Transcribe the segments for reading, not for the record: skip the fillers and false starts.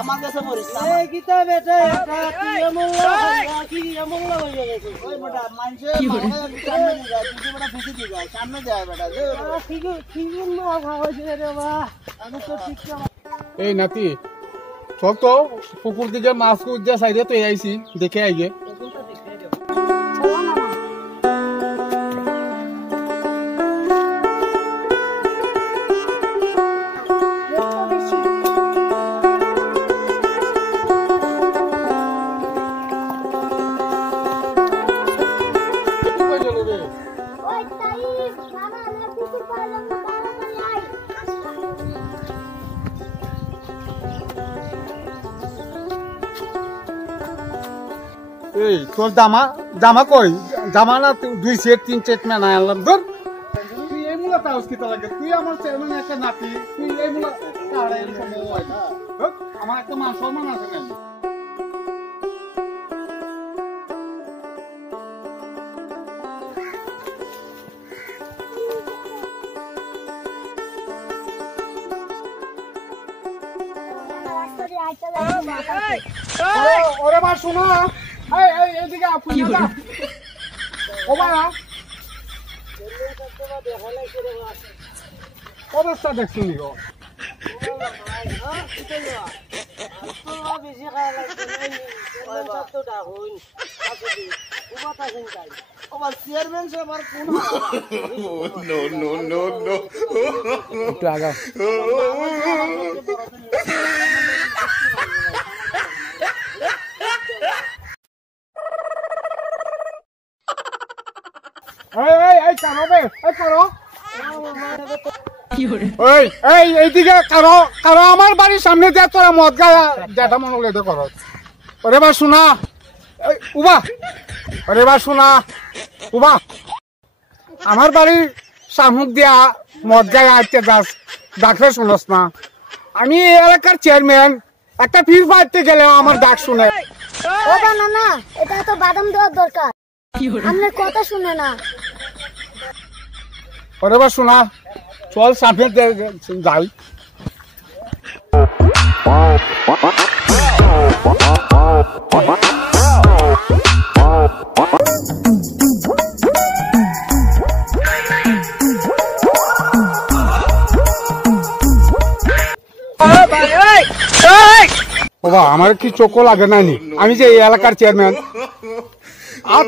আমার কাছে মরিস সামনে যায় বেটা এই নাতি চল তো পুকুর দিকে মাছ কুজা সাইডে তো আইছি দেখে আইগে এই তোর জামা কই জামা না দুই সেট তিন সেট মেনা আনলাম ধর তুই এই মুলা তাও কি লাগে তুই আমার চেয়ারম্যান একটা নাতি তুই এই মুলা তাড়া এই সম্ভব হয় না আমার একটা মান সম্মান আছে না ওরে মা শোনো এইদিকে অবস্থা দেখছি নি একটু আগা এইদিকে কারো আমার বাড়ির সামনে দিয়ে তোরা মদ গায়া যেটা মনে হলে করো ওরে বা শোনা উবা ওরে বা শোনা উবা আমার বাড়ির সামুক দিয়া মদ গায়া আজকে যাস ডাকলে শুনস না আমি এই এলাকার চেয়ারম্যান একটা ফির পাইতে গেলেও আমার ডাক শুনে না এটা তো বাদাম দেওয়ার দরকার আপনার কথা শুনে না ওরে বা শোনা চল সামনে যাই বাবা আমার কি চোখও লাগে নানি আমি যে এই এলাকার চেয়ারম্যান আর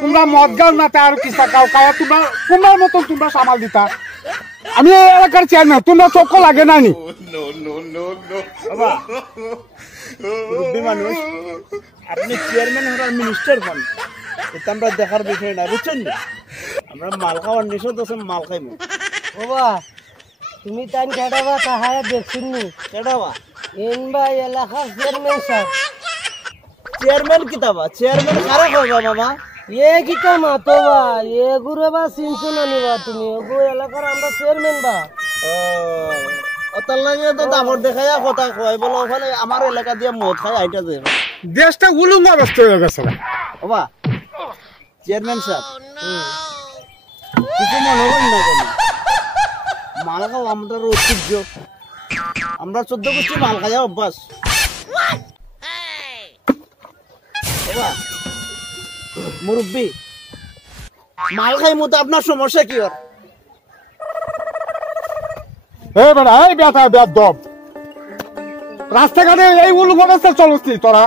তোমরা মদ গাও না তাই আর কিছু গাও কায়া তোমার মতন তোমরা সামাল দিতা আমি এই এলাকার চেয়ারম্যান তোমরা চোখও লাগে নানি মানুষ আপনি চেয়ারম্যান হন মিনিস্টার হন এটা আমরা দেখার বিষয় না বুঝছেন আমরা মাল খাওয়ার নিষেধ আছে মাল খাইব বাবা তুমি তাই কেডাবা তাহারা দেখছেন নি কেডাবা এনবা এলাকার চেয়ারম্যান সাহেব চেয়ারম্যান কিতাবা চেয়ারম্যান কারা কইবা মামা এ কিতা মাতবা এ গুরে বা চিনছো না নিবা তুমি ওগো এলাকার আমরা চেয়ারম্যান বা অতাল লাগে তো দাবর দেখায়া কথা কয় বলো ওখানে আমার এলাকা দিয়ে মদ খায় আইটা দে দেশটা উলুঙ্গ অবস্থা হয়ে গেছে বাবা চেয়ারম্যান সাহেব কিছু মনে করেন না কেন মাল খাও আমাদের ঐতিহ্য আমরা 14 গোষ্ঠী মাল খাওয়া অভ্যাস বাবা মুরব্বী মাল খাই মতো আপনার সমস্যা কি ওর এই বেটা এই ব্যথা বেদব রাস্তাঘাটে এই উলুঙ্গ অবস্থা চলছি তোরা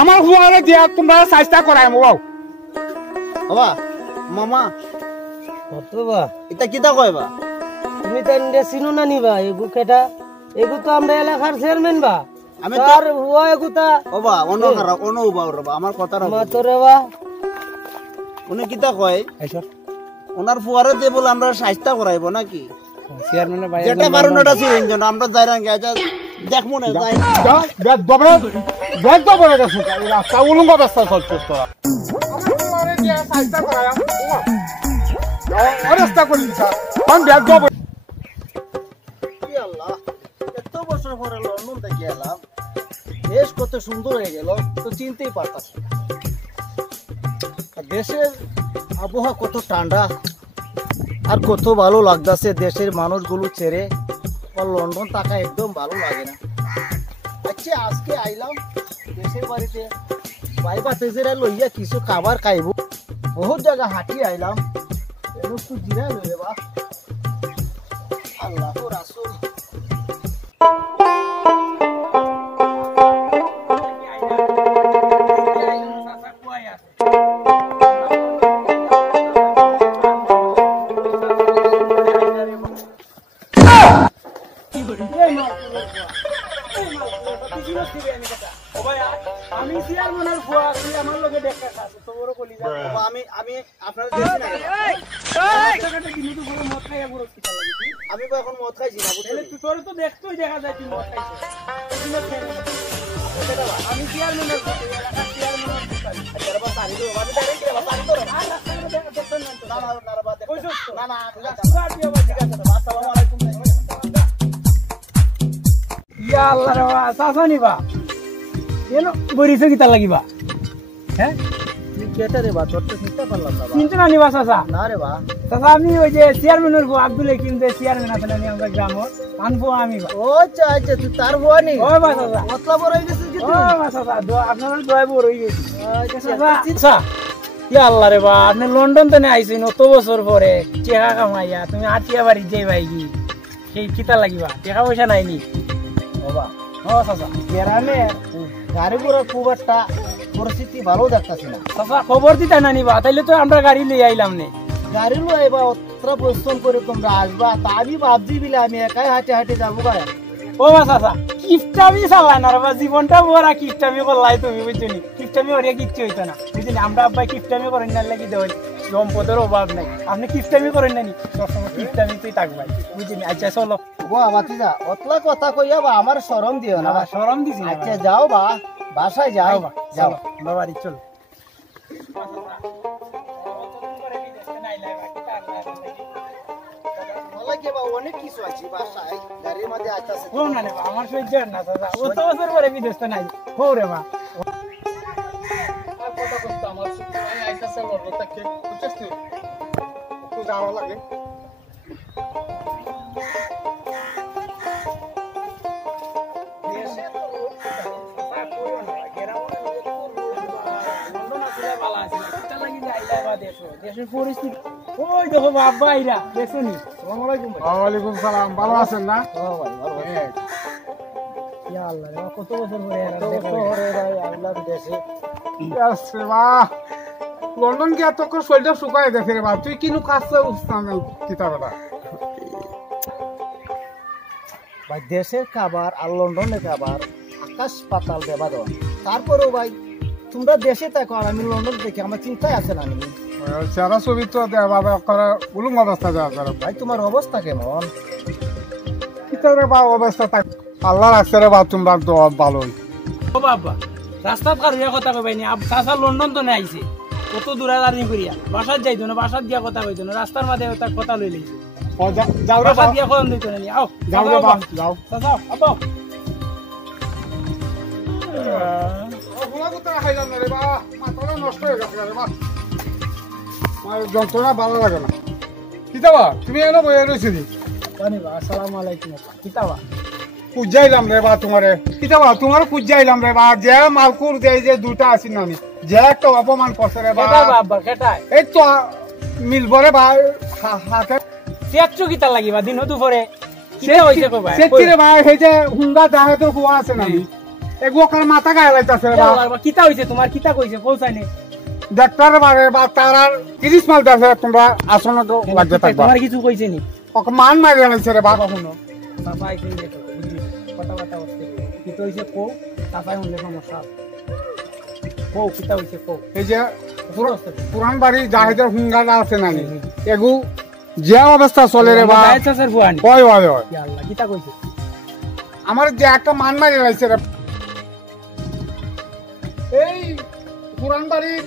আমার হুয়ারে দিয়া তোমরা চেষ্টা করাই বাবা বাবা মামা বাবা এটা কিতা কইবা তুমি তো ইন্ডিয়া চিনো না নিবা এগু কেটা এগু তো আমরা এলাকার চেয়ারম্যান বা আমি তার হুয়া এগুতা বাবা অনো বাবা আমার কথা রাখো মাতরে বা উনি কিতা কয় আইছো ওনার ফুয়ারে দিয়ে বলে আমরা চেষ্টা করাইব নাকি চেয়ারম্যানের বাইরে যেটা বারণটা ছিল ইঞ্জন আমরা যাই রাঙ্গে আজ দেখমু না যাই বেদ দবে গেছে রাস্তা উলঙ্গ রাস্তা চলছে তোরা আমার ফুয়ারে দিয়ে চেষ্টা করায়া রাস্তা করলি স্যার কোন বেদ দবে কি আল্লাহ আল্লাহ, এত বছর পরে লন্ডন থেকে এলাম, দেশ কত সুন্দর হয়ে গেল তো চিনতেই পারতাম না। আর দেশের আবহাওয়া কত ঠান্ডা আর কত ভালো লাগতেছে দেশের মানুষগুলো ছেড়ে। আর লন্ডন থাকা একদম ভালো লাগে না। আচ্ছা আজকে আইলাম দেশের বাড়িতে, বাইবা তেজেরা লইয়া কিছু খাবার খাইব। বহুত জায়গা হাঁটি আইলাম, একটু জিরা লইলে বা আল্লাহ রাসূল। আমি চেয়ারম্যানের ফুয়া, তুই আমার লগে দেখা খাস তো বড় কলি যা। আমি আপনারা দেখি না, আমি তো এখন মদ খাইছি না, তোর তো দেখতেই দেখা যায় তুই মদ খাইছিস। আমি চেয়ারম্যানের নিবা কেন বরিস গীতা লাগিবা? হ্যাঁ কেটে রে বা, তোর তো চিনতে পারলাম না। চিনতে না নিবা চাচা? না রে বা চাচা, আমি ওই যে চেয়ারম্যানের বউ আব্দুল হাকিম যে চেয়ারম্যান আছে না আমরা গ্রামের, আনবো আমি। ও আচ্ছা আচ্ছা, তুই তার বউ নি? ও বা চাচা মতলা বড় হয়ে গেছিস কি? ও বা চাচা আপনার দয় বড় হয়ে গেছে। আচ্ছা আচ্ছা, ইয়া আল্লাহ রে বা, আপনি লন্ডন তো আইছেন অত বছর পরে, টাকা কামাইয়া তুমি আটিয়া বাড়ি যাই ভাই কি সেই কিতা লাগিবা? টাকা পয়সা নাইনি বাবা? ও চাচা গ্রামের গাড়ি ঘোড়া খুব একটা পরিস্থিতি ভালো দেখতেছি না। চাচা খবর দিতে না নিবা, তাইলে তো আমরা গাড়ি লই আইলাম নে। গাড়ি লই আইবা, অতটা পরিশ্রম করে তোমরা আসবা, তা আমি ভাবছি বিলে আমি একাই হাঁটে হাঁটে যাবো গায়ে। ও বা চাচা কিফটামি চালাই না রে বা, জীবনটা বড় কিফটামি করলাই তুমি বুঝছনি। কিফটামি ওরিয়া কিচ্ছু হইতো না বুঝলি। আমরা আব্বাই কিফটামি করেন না লাগি দেওয়াই, সম্পদের অভাব নাই। আপনি কিফটামি করেন না নি, সবসময় কিফটামি তুই থাকবাই বুঝলি। আচ্ছা চলো ও বাতিজা, অতলা কথা কইয়া বা আমার শরম দিও না। শরম দিছি। আচ্ছা যাও বা, বাসায় যাও। যাও বাবারি চলো। অনেক কিছু আছে বাসায়, গাড়ির মধ্যে আসতেছে। আমার সহ্য না দাদা, অত বছর পরে বিদেশ নাই হো রে বা। যাওয়া লাগে দেশের পরিস্থিতি ওই দেখো বাবা আইরা দেখছনি। আসসালামু আলাইকুম। ওয়ালাইকুম সালাম, ভালো আছেন না? ও ভাই ভালো আছি। ইয়া আল্লাহ রে, কত বছর পরে ভাই আল্লাহ দেশে আসছে বা। লন্ডন গিয়া তোর শরীরটা শুকায় দেখে রে বা, তুই কিনু কাছে উস্তান কিতাবটা ভাই। দেশের খাবার আর লন্ডনের খাবার আকাশ পাতাল ব্যবধান। তারপরেও ভাই তোমরা দেশে থাকো আর আমি লন্ডন দেখি, আমার চিন্তায় আছে না। আমি সারা ছবি তো উলুম অবস্থা দেওয়া করে ভাই। তোমার অবস্থা কেমন? কিতাবে বা অবস্থা থাক, আল্লাহ রাখছে রে বা, তোমরা ভালোই। ও বাবা রাস্তাত কারুয়া কথা কইবাই নি, চাচা লন্ডন তো নাই আইছে, কত দূরে জার্নি করিয়া বাসাত যাইতো না, বাসাত গিয়া কথা কইতো না, রাস্তার মাঝে তার কথা লই লইছে। যাও রে বাসাত গিয়া ফোন দিতো না। আও যাও রে বা, যাও চাচা আব্বা। নষ্ট হয়ে গেছে রে বা, যন্ত্রণা ভালো লাগে না। কিতাবা তুমি এনে বইয়া রয়েছি আসসালামু আলাইকুম। কিতাবা খুঁজাইলাম রে বা তোমারে, কিতাবা তোমার খুঁজাইলাম রে বা, যে মালকুর যে দুটা আছি না আমি, যে একটা অপমান করছে রে বা। এই তো মিলব রে বা হাতে চেচ্ছু কিতা লাগিবা দিন দুপুরে চেচ্ছি রে বা। সেই যে হুঙ্গা দাহে তো কুয়া আছে না এগুলো কার মাথা গায়ে লাইতাছে রে বা। কিতা হইছে তোমার? কিতা কইছে পৌঁছায়নি ডাক্তার বারে বা তার 30 মাল দাছে, তোমরা আসলে তো লাগতে থাকবা। তোমার কিছু কইছে নি? ওকে মান মারি আনাইছে রে বা। কখনো বাবা আইছে দেখো বুঝলি কথা কথা করতে কিতা হইছে কো, তাপাই হলে সমস্যা কো। কিতা হইছে কো? এই যে পুরান বাড়ি জাহেদের হুঙ্গা আছে না এগু যে অবস্থা চলে রে বা। হয় হয় হয়, কিতা কইছে? আমার যে একটা মান মারি আনাইছে রে। এই পুরান বাড়ির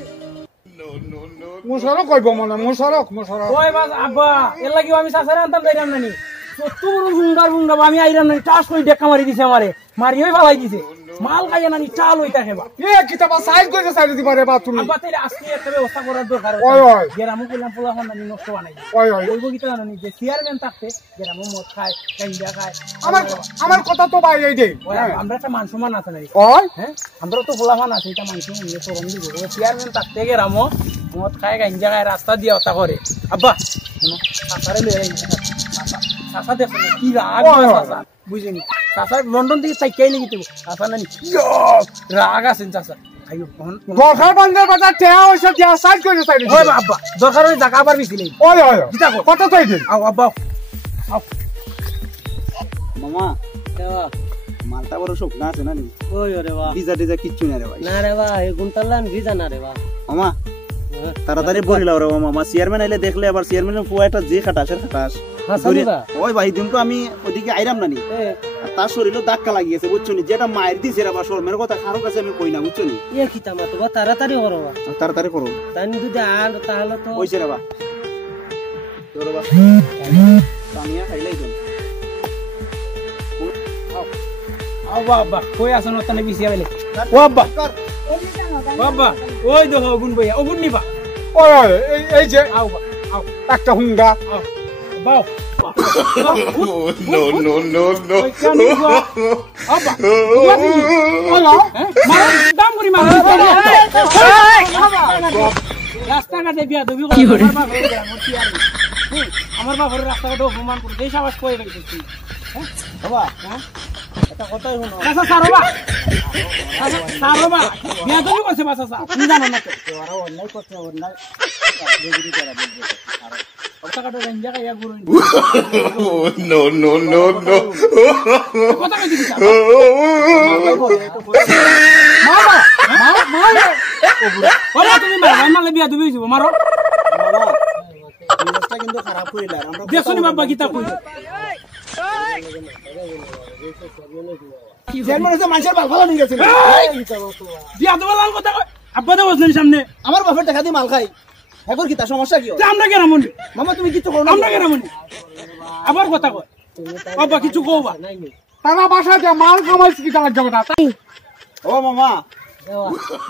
মুশারক কইব মনে, মুশারক মুশারক ওই বাস আব্বা এর লাগি আমি সাসারে আনতাম যাইরাম নানি। কত বড় হুঙ্গার হুঙ্গা আমি আইরাম না টাস করে দেখা মারি দিছে আমারে মারিয়ে ফালাই দিছে মাল খাইয়া নানি চাল হইতা খেবা এ কিতাবা সাইজ করে সাইজ দিবা রে বা তুমি আব্বা তাইলে আজকে একটা ব্যবস্থা করার দরকার ওই ওই গেরামু কইলাম পোলা হন নানি নষ্ট বানাই ওই ওই ওই বগিতা জানি যে চেয়ারম্যান থাকতে গেরামু মদ খায় গাঞ্জা খায় আমার কথা তো ভাই এই দে ওই আমরা একটা মান সম্মান আছে নাকি ওই হ্যাঁ আমরা তো পোলা মান আছে এটা মান সম্মান নিয়ে তরম দিব চেয়ারম্যান থাকতে গেরামু মদ খায় গাঞ্জা খায় রাস্তা দিয়ে ওটা করে আব্বা সাসারে লয়ে সাসা দেখো কি রাগ সাসা বুঝিনি চাচা লন্ডন থেকে চাইকাই লেগে দেবো চাচা নানি রাগ আছেন চাচা আইও দরকার বন্ধের বাজার টেয়া হইছে দিয়া সাইজ করে সাইজ ওই আব্বা দরকার হলে জায়গা আবার বেশি নেই ওই ওই কত চাই দিন আও আব্বা আও মামা মালটা বড় শুকনা আছে না নি ওই রে বাহ ভিজা টিজা কিচ্ছু না রে ভাই না রে বাহ এই গুনতাল্লান ভিজা না রে বাহ মামা তাড়াতাড়ি বলিলাও রে মামা চেয়ারম্যান আইলে দেখলে আবার চেয়ারম্যানের ফুয়াটা যে খাটাসের খাটাস ওই ভাই দিন তো আমি ওদিকে আইরাম নানি তার শরীরে ধাক্কা লাগিয়েছে বুঝছো নি যেটা মায়ের দিছে রে বা শর্মের কথা কারো কাছে আমি কই না বুঝছো নি এ কি তামা তো তাড়াতাড়ি করো বা তাড়াতাড়ি করো তাই যদি আর তাহলে তো কইছে রে বা তোর বা পানিয়া খাইলাই তো আও বাবা কই আছেন ওখানে বিসি আইলে ও আব্বা বাবা ওই দেখো ওগুন বইয়া ওগুন নিবা ওই ওই এই যে আও আও একটা হুঙ্গা আও বাও No, no, no, no. আব্বা হলো দাম করি মার রাস্তাঘাটে বিয়া দেবি আমার বাবার রাস্তাঘাটে অপমান করে এই সাবাস কয়ে রেখেছি বাবা এটা কথাই শুনো আচ্ছা সারবা সারবা বিয়া দেবি করছে বাসা তুমি জানো না তো ওরা অন্যায় করছে অন্যায় বেগুনি করা বলবে রাস্তাঘাটে রেঞ্জা খাইয়া ঘুরে No, no, no, no. কথা কই দিবি মামা মামা ওরা তুমি মারলে বিয়া দেবি হইব মারো বাবা জিনিসটা কিন্তু খারাপ কইলা আমরা দেখছো নি বাবা গীতা কই চেয়ারম্যান হচ্ছে মানুষের বাল ভালো নিয়ে গেছিল বিয়া দেবো লাল কথা কই আব্বা দেবো বসলেন সামনে আমার বাপের টাকা দিয়ে মাল খাই এখন কি তার সমস্যা কি হয়? আমরা কেরামনি মামা তুমি কিছু করো না আমরা কেরামনি আবার কথা কই বাবা কিছু কওবা তারা বাসা যে মাল কামাইছে কি তার জগটা ও মামা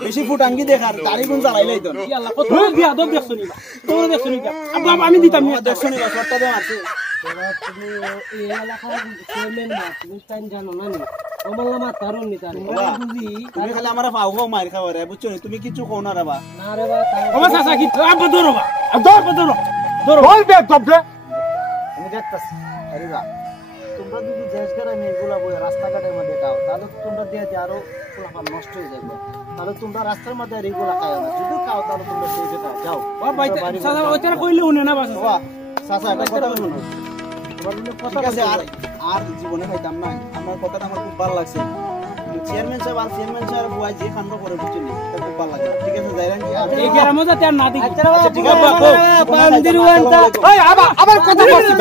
বেশি ফুটাঙ্গি দেখার দাড়ি গুণ জ্বালাইলাই তো কি আল্লাহ কত বিয়া দব দেখছো নি তোমরা দেখছো নি আব্বা আমি দিতাম নি দেখছো নি শর্টটা দেন আছে তুমি এই এলাকার চেয়ারম্যান না তুমি তাই জানো না নি কমলা মা তারুন নি তার বুঝি তুমি খালি আমার পাও গো মার খাওয়া রে বুঝছো নি তুমি কিছু কও না রে বা না রে বাহ বাবা সাসা কি আব্বা ধরো বা আব্বা ধরো বল বে তবে আমি দেখতাছি আরে বা তোমরা যদি দেশ গ্রামে এগুলা বই রাস্তাঘাটের মধ্যে দাও তাহলে তোমরা দিয়ে আরো পোলাপান নষ্ট হয়ে যাবে তাহলে তোমরা রাস্তার মধ্যে আর এগুলা খাও না যদি খাও তাহলে তোমরা সেই জায়গায় যাও বাবা সাসা ওইটা কইলে উনি না বাসা বাবা চাচা একটা কথা শুনো ঠিক আছে আর আর জীবনে খাইতাম না আমার কথাটা আমার খুব ভালো লাগছে চেয়ারম্যান সাহেব আর চেয়ারম্যান সাহেব বুয়াই যে কাণ্ড করে বুঝছেন এটা খুব ভালো লাগে ঠিক আছে যাইরান কি এই গ্রামে যাতে আর না দেখি আচ্ছা ঠিক আছে বাবা বাবা আবার কথা বলছিস